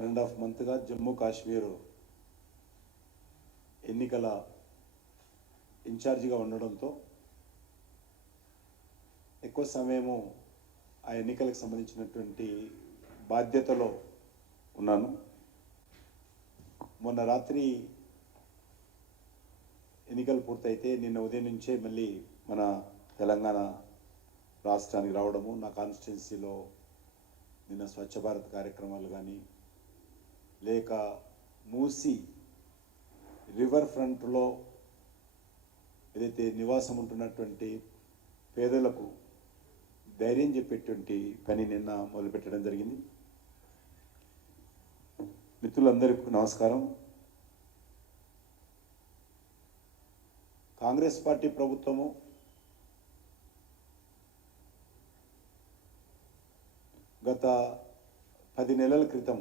1.5 మంత్గా జమ్మూ కాశ్మీర్ ఎన్నికల ఇన్ఛార్జిగా ఉండడంతో ఎక్కువ సమయము ఆ ఎన్నికలకు సంబంధించినటువంటి బాధ్యతలో ఉన్నాను. మొన్న రాత్రి ఎన్నికలు పూర్తయితే నిన్న ఉదయం నుంచే మళ్ళీ మన తెలంగాణ రాష్ట్రానికి రావడము, నా కాన్స్టిట్యున్సీలో నిన్న స్వచ్ఛ భారత్ కార్యక్రమాలు కానీ లేక మూసి రివర్ ఫ్రంట్లో ఏదైతే నివాసం ఉంటున్నటువంటి పేదలకు ధైర్యం చెప్పేటువంటి పని నిన్న మొదలుపెట్టడం జరిగింది. మిత్రులందరికీ నమస్కారం. కాంగ్రెస్ పార్టీ ప్రభుత్వము గత 10 నెలల క్రితం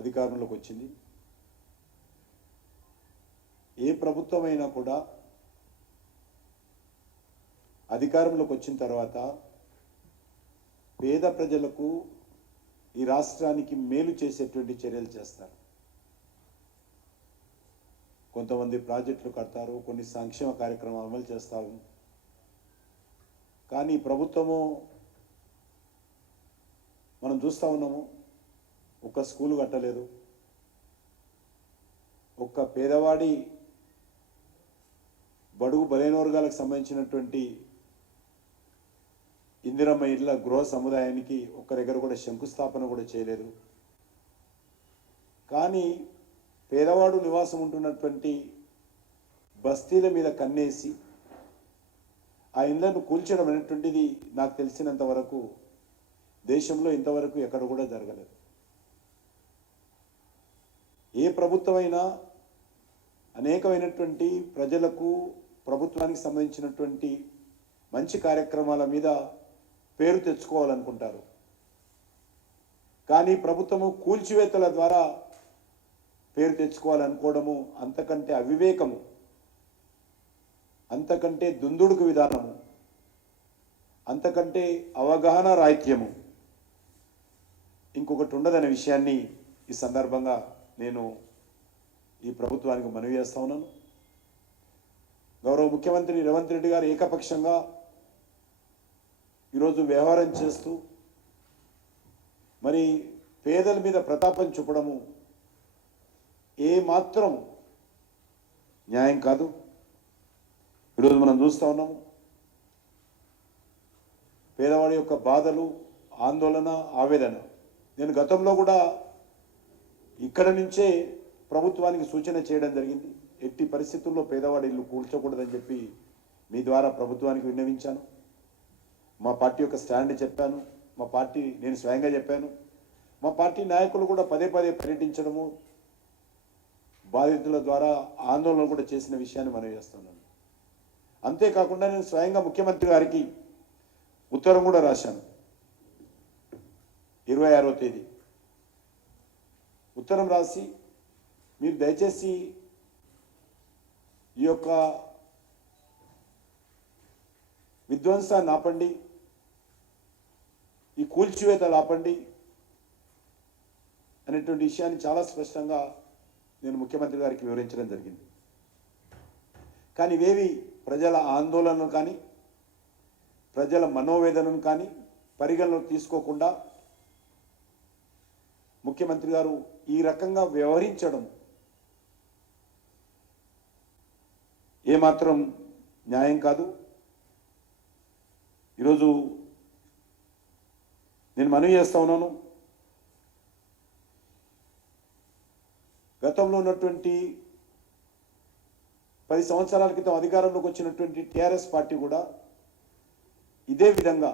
అధికారంలోకి వచ్చింది. ఏ ప్రభుత్వమైనా కూడా అధికారంలోకి వచ్చిన తర్వాత పేద ప్రజలకు ఈ రాష్ట్రానికి మేలు చేసేటువంటి చర్యలు చేస్తారు. కొంతమంది ప్రాజెక్టులు కడతారు, కొన్ని సంక్షేమ కార్యక్రమాలు అమలు చేస్తారు. కానీ ప్రభుత్వము మనం చూస్తూ ఉన్నాము, ఒక్క స్కూలు కట్టలేదు, ఒక్క పేదవాడి బడుగు బలైన వర్గాలకు సంబంధించినటువంటి ఇందిరమ్మ ఇళ్ల గృహ సముదాయానికి ఒక్క దగ్గర కూడా శంకుస్థాపన కూడా చేయలేదు. కానీ పేదవాడు నివాసం ఉంటున్నటువంటి బస్తీల మీద కన్నేసి ఆ ఇళ్లను కూల్చడం అనేటువంటిది నాకు తెలిసినంత వరకు దేశంలో ఇంతవరకు ఎక్కడ కూడా జరగలేదు. ఏ ప్రభుత్వమైనా అనేకమైనటువంటి ప్రజలకు ప్రభుత్వానికి సంబంధించినటువంటి మంచి కార్యక్రమాల మీద పేరు తెచ్చుకోవాలనుకుంటారు. కానీ ప్రభుత్వము కూల్చివేతల ద్వారా పేరు తెచ్చుకోవాలనుకోవడము అంతకంటే అవివేకము, అంతకంటే దుందుడుకు విధానము, అంతకంటే అవగాహన రాహిత్యము ఇంకొకటి ఉండదనే విషయాన్ని ఈ సందర్భంగా నేను ఈ ప్రభుత్వానికి మనవి చేస్తా ఉన్నాను. గౌరవ ముఖ్యమంత్రి రేవంత్ రెడ్డి గారు ఏకపక్షంగా ఈరోజు వ్యవహారం చేస్తూ మరి పేదల మీద ప్రతాపం చూపడము ఏమాత్రం న్యాయం కాదు. ఈరోజు మనం చూస్తూ ఉన్నాము, పేదవాడి యొక్క బాధలు, ఆందోళన, ఆవేదన. నేను గతంలో కూడా ఇక్కడ నుంచే ప్రభుత్వానికి సూచన చేయడం జరిగింది. ఎట్టి పరిస్థితుల్లో పేదవాడి ఇల్లు కూల్చకూడదని చెప్పి మీ ద్వారా ప్రభుత్వానికి విన్నవించాను. మా పార్టీ యొక్క స్టాండ్ చెప్పాను. మా పార్టీ నేను స్వయంగా చెప్పాను. మా పార్టీ నాయకులు కూడా పదే పదే పర్యటించడము, బాధితుల ద్వారా ఆందోళన కూడా చేసిన విషయాన్ని మనం చేస్తున్నాను. అంతేకాకుండా నేను స్వయంగా ముఖ్యమంత్రి గారికి ఉత్తరం కూడా రాశాను. 26వ తేదీ ఉత్తరం రాసి మీరు దయచేసి ఈ యొక్క విధ్వంసాన్ని ఆపండి, ఈ కూల్చివేతలు ఆపండి అనేటువంటి విషయాన్ని చాలా స్పష్టంగా నేను ముఖ్యమంత్రి గారికి వివరించడం జరిగింది. కానీ ఇవేవి ప్రజల ఆందోళనను కానీ ప్రజల మనోవేదనను కానీ పరిగణలోకి తీసుకోకుండా ముఖ్యమంత్రి గారు ఈ రకంగా వ్యవహరించడం ఏమాత్రం న్యాయం కాదు. ఈరోజు నేను మనవి చేస్తా ఉన్నాను, గతంలో ఉన్నటువంటి 10 సంవత్సరాల క్రితం అధికారంలోకి వచ్చినటువంటి టీఆర్ఎస్ పార్టీ కూడా ఇదే విధంగా